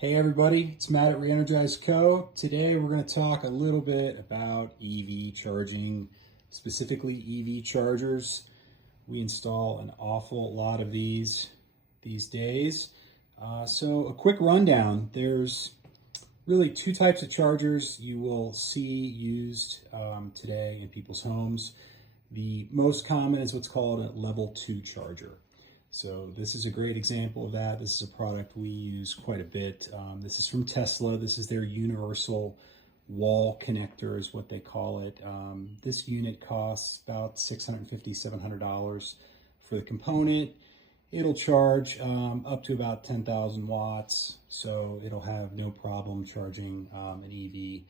Hey everybody, it's Matt at REenergizeCO. Today we're going to talk a little bit about EV charging, specifically EV chargers. We install an awful lot of these days. So a quick rundown. There's really two types of chargers you will see used today in people's homes. The most common is what's called a level 2 charger. So this is a great example of that. This is a product we use quite a bit. This is from Tesla. This is their universal wall connector is what they call it. This unit costs about $650, $700 for the component. It'll charge up to about 10,000 watts. So it'll have no problem charging an EV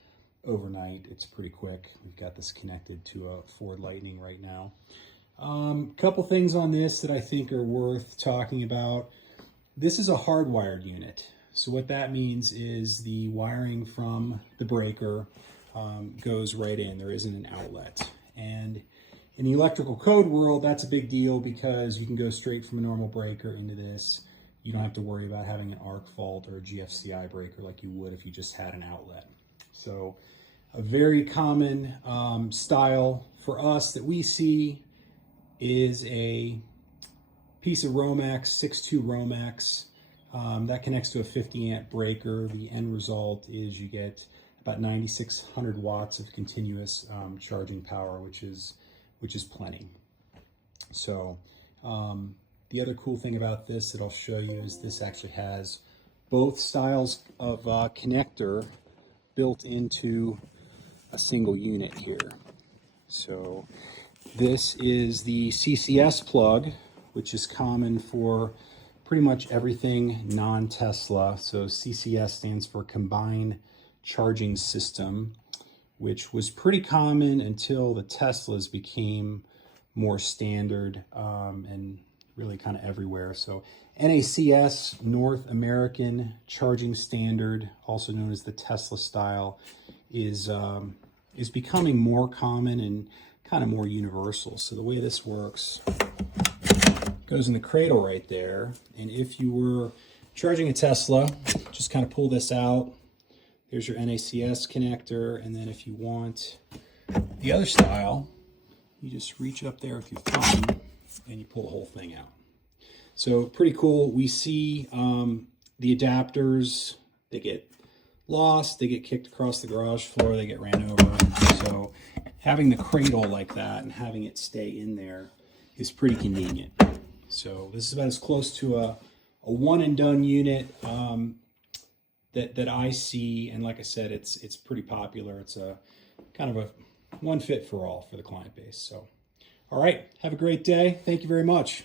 overnight. It's pretty quick. We've got this connected to a Ford Lightning right now. Couple things on this that I think are worth talking about. This is a hardwired unit. So what that means is the wiring from the breaker goes right in. There isn't an outlet. And in the electrical code world, that's a big deal because you can go straight from a normal breaker into this. You don't have to worry about having an arc fault or a GFCI breaker like you would if you just had an outlet. So a very common style for us that we see is a piece of Romex, 6.2 Romex, that connects to a 50 amp breaker. The end result is you get about 9,600 watts of continuous charging power, which is plenty. So the other cool thing about this that I'll show you is this actually has both styles of connector built into a single unit here. So this is the CCS plug, which is common for pretty much everything non-Tesla. So CCS stands for Combined Charging System, which was pretty common until the Teslas became more standard and really kind of everywhere. So NACS, North American Charging Standard, also known as the Tesla style, is becoming more common and kind of more universal. So the way this works, goes in the cradle right there. And if you were charging a Tesla, just kind of pull this out. There's your NACS connector. And then if you want the other style, you just reach up there with your thumb and you pull the whole thing out. So pretty cool. We see the adapters, they get lost, they get kicked across the garage floor, they get ran over. So having the cradle like that and having it stay in there is pretty convenient. So this is about as close to a one and done unit that I see. And like I said, it's pretty popular. It's a kind of a one fit for all for the client base. So, all right, have a great day. Thank you very much.